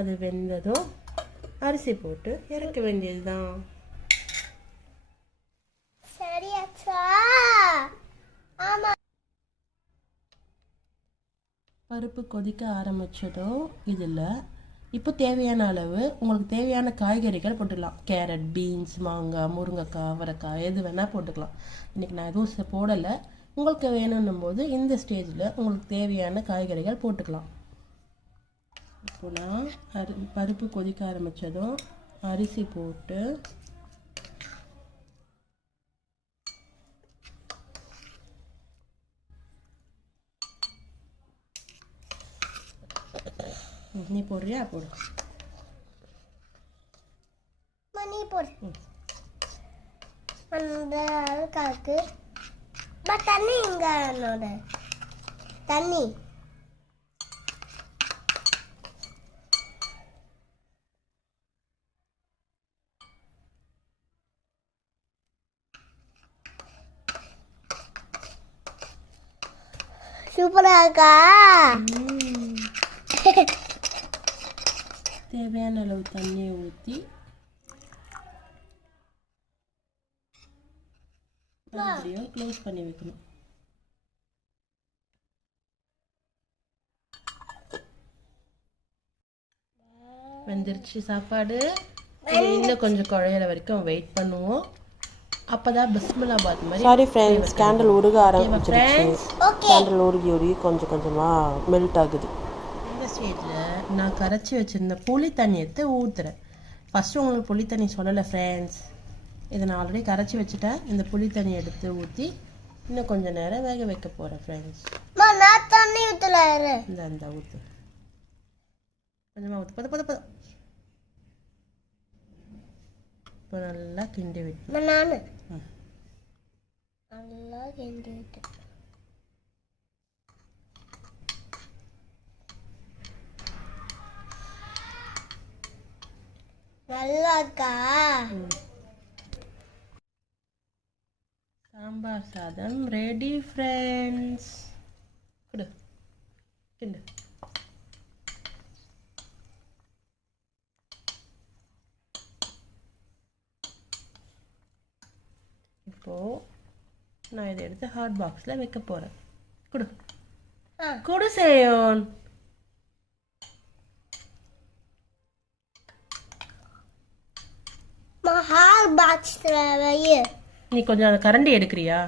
அது வெந்ததும் அரிசி போட்டு இறக்க வேண்டியதுதான். சரியாச்சா? ஆமா. பருப்பு கொதிக்க ஆரம்பிச்சதும் இதில் இப்போ தேவையான அளவு உங்களுக்கு தேவையான காய்கறிகள் போட்டுக்கலாம். கேரட், பீன்ஸ், மாங்காய், முருங்கைக்காய், அவரைக்காய் எது வேணால் போட்டுக்கலாம். இன்றைக்கி நான் எதுவும் போடலை. உங்களுக்கு வேணும்னும் போது இந்த ஸ்டேஜில் உங்களுக்கு தேவையான காய்கறிகள் போட்டுக்கலாம். இப்போ நான் பருப்பு கொதிக்க ஆரம்பித்ததும் அரிசி போட்டு நீ போடுறியா? போடு. நீ போடு. அந்த அழுக்காக்கு தண்ணி இங்க என்னோட தண்ணி சூப்பரா இருக்கா? தேவையான அளவு தண்ணியை ஊற்றி மறுபடியும் க்ளோஸ் பண்ணி வைக்கணும். வெந்துருச்சு சாப்பாடு. இன்னும் கொஞ்சம் குழையிற வரைக்கும் வெயிட் பண்ணுவோம். அப்பதான் பிஸ்மில்லாபாத் மாதிரி. சாரி ஃப்ரெண்ட்ஸ், கேண்டில் உருக ஆரம்பிச்சிருச்சு. கேண்டில் உருகி கொஞ்சம் கொஞ்சமாக மெல்ட் ஆகுது. இந்த ஸ்டேஜில் நான் கரைச்சி வச்சுருந்த புளி தண்ணி எடுத்து ஊற்றுறேன். ஃபஸ்ட்டு உங்களுக்கு புளி தண்ணி சொல்லலை ஃப்ரெண்ட்ஸ். இதை நான் ஆல்ரெடி கரைச்சி வச்சுட்டேன். இந்த புளி தண்ணி எடுத்து ஊற்றி இன்னும் கொஞ்சம் நேரம் வேக வைக்க போகிறேன் ஃப்ரெண்ட்ஸ். நான் தண்ணி ஊற்றல. இந்த ஊற்று கொஞ்சமாக ஊற்று. பத இப்போ நல்லா கிண்டி விட்டு நான் நல்லா கிண்டி விட்டு நல்லா இருக்கா? சாம்பார் சாதம் ரெடி ஃப்ரெண்ட்ஸ். குடு கிண்டு. இப்போது நான் இதை எடுத்து ஹாட் பாக்ஸில் வைக்க போகிறேன். குடு குடு சேயோன். ஹாட் பாக்ஸில் வை. நீ கொஞ்சம் கரண்டி எடுக்கிறியா?